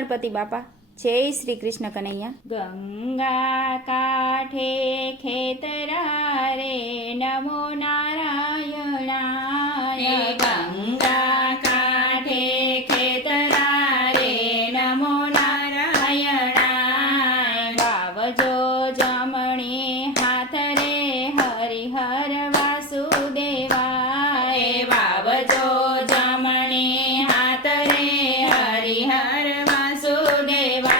ગણપતિ બાપા, જય શ્રી કૃષ્ણ કનૈયા। ગંગા કાંઠે ખેતરા રે નમો નારાયણાય। ગંગા કાંઠે ખેતરા રે નમો નારાયણાય। વાવજો જમણી હાથ રે હરિહર વાસુદેવાય। વાવજો જમણી હાથ રે હરિહર વાસુદેવાય।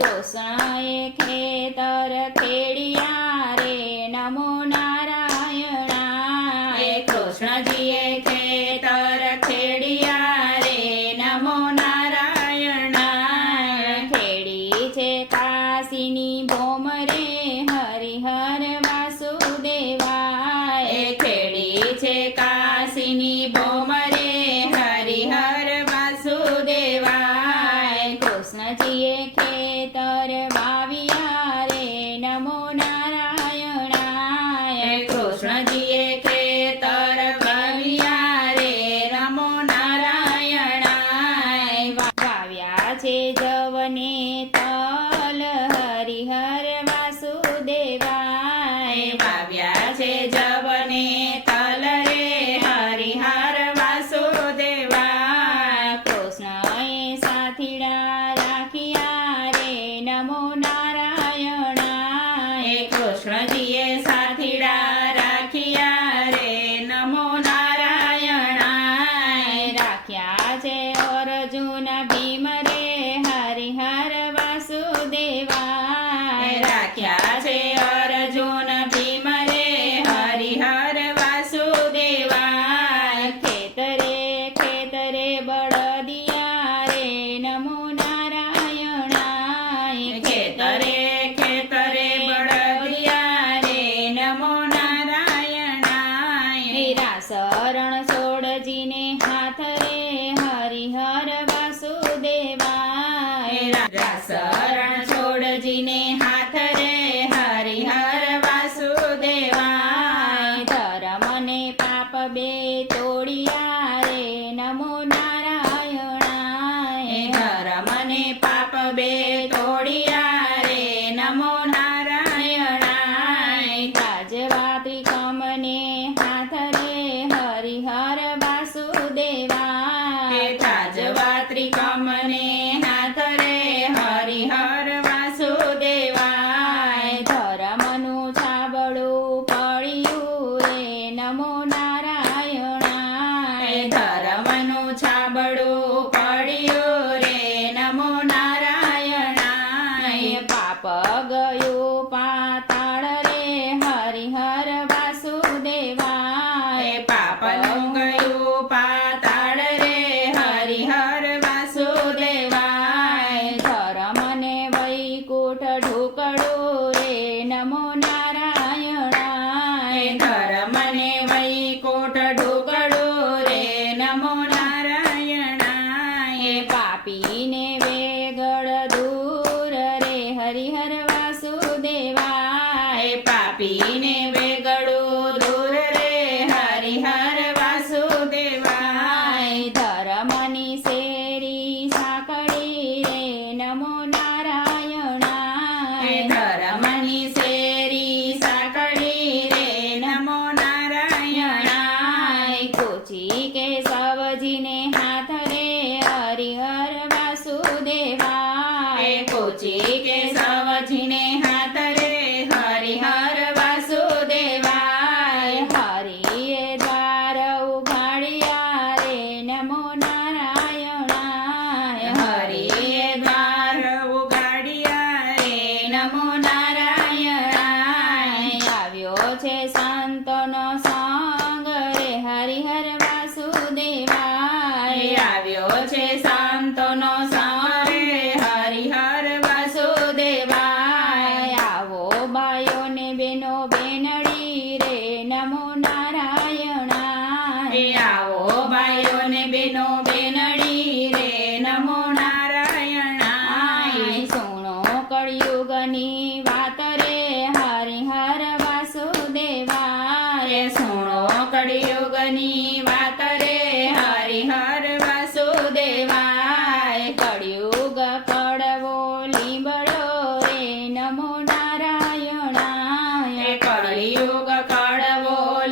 કૃષ્ણએ ખેતર ખેડિયા રે નમો નારાયણાય। કૃષ્ણજીએ ખેતર ખેડિયા રે નમો નારાયણાય। ખેડી છે કાશીની ભોમ રે હરિહર વાસુદેવાય। ખેડી છે કાશીની ભોમ રે હરિહર વાસુદેવાય। કૃષ્ણજીએ ખેતર વાવ્યા રે નમો નારાયણાય। કૃષ્ણજીએ ખેતર વાવ્યા રે નમો નારાયણાય। વાવ્યા છે જવને તલ હરિહર વાસુદેવાય। વાવ્યા છે જવને તલ રે હરિહર વાસુદેવાય। કૃષ્ણએ સાથીડા રાખ્યા રે નમો નારાયણાય। કૃષ્ણજીએ સાથીડા રાખ્યા રે નમો નારાયણાય। રાખ્યા છે અર્જુન ભીમ રે હરિહર વાસુદેવાય। રાખ્યા છે અર્જુન ભીમ રે હરિહર વાસુદેવાય। ખેતરે ખેતરે બળદિયા રે નમો નારાયણાય। ખેતરે ખેતરે બળદિયા રે નમો નારાયણાય। રાસરણ સોડજીને હાથ રે હરિહર વાસુદેવાય। રાસરણ સોડજીને હાથ રે હરિહર વાસુદેવાય। ધર્મને પાપ બે તોડિયા રે નમો નારાયણાય। ધર્મને પાપ બે તોડિયા રે નમો નારાયણાય। તાજવા ત્રિકમને હાથ રે હરિહર વાસુદેવાય। તાજવા ત્રિકમને હાથ રે હરિહર વાસુદેવાય। ધર્મનું છાબડું પડ્યું રે નમો નારાયણાય। ધર્મનું છાબડું પડ્યું રે નમો નારાયણાય। પાપ ગયું પાતાળ રે હરિહર વાસુદેવાય। પાપનું ગયું પાતાળ રે હરિહર વાસુદેવાય। ધર્મને વૈકુંઠ ઢોકળું રે નમો નારાયણાય। ધર્મને વૈકુંઠ ઢોકળું રે નમો નારાયણાય। પાપીને વેગળ દૂર રે હરિહર વાસુદેવાય। પાપીને વેગળું દૂર રે હરિહર વાસુદેવાય। ધર્મની શેરી સાંકળી રે નમો નારાયણાય। ધર્મની શેરી સાંકળી રે નમો નારાયણાય। કોચી કેશવજીને હાથ રે હરિહર વાસુદેવાય। કોચી કેશવજીને હાથ રે હરિહર વાસુદેવાય। હરિએ દ્વાર ઉઘાડ્યા રે નમો નારાયણાય। હરિએ દ્વાર ઉઘાડ્યા રે નમો નારાયણાય। આવ્યો છે સંતનો સંગ રે હરિહર વાસુદેવાય। આવ્યો છે સંતનો સંગ રે હરિહર વાસુદેવાય। આવો બાયો ને બેનો બેનડી રે નમો નારાયણાય। આવો બાયો ને બેનો બેનડી રે નમો નારાયણાય। સુણો કળિયુગની વાત રે હરિહર વાસુદેવાય। સુણો કળિયુગની વાત રે હરિહર વાસુદેવાય। કળિયુગ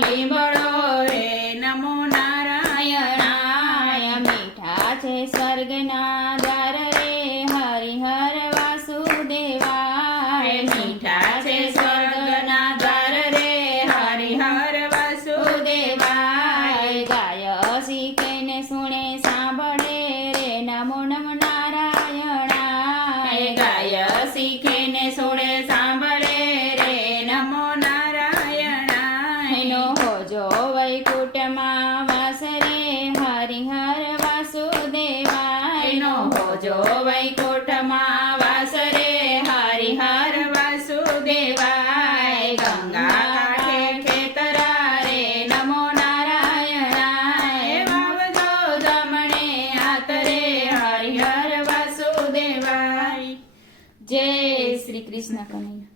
લીંબડો રે નમો નારાયણાય. મીઠા છે સ્વર્ગના દ્વાર રે હરિહર વાસુદેવાય. મીઠા છે સ્વર્ગના દ્વાર રે હરિહર વાસુદેવાય. ગાય શીખે ને સુણે સાંભળે રે નમો નમો નારાયણાય. ગાય શીખે ને સુણે સાંભળે રે નમો નારાયણાય. એનો હોજો વૈકુંઠમાં વાસ રે હરિહર વાસુદેવાય. એનો હોજો વૈકુંઠમાં વાસ રે હરિહર વાસુદેવાય. ગંગા કાંઠે ખેતરા રે નમો નારાયણાય. વાવજો જમણે હાથ રે હરિહર વાસુદેવાય. જય શ્રી કૃષ્ણ કનૈયા.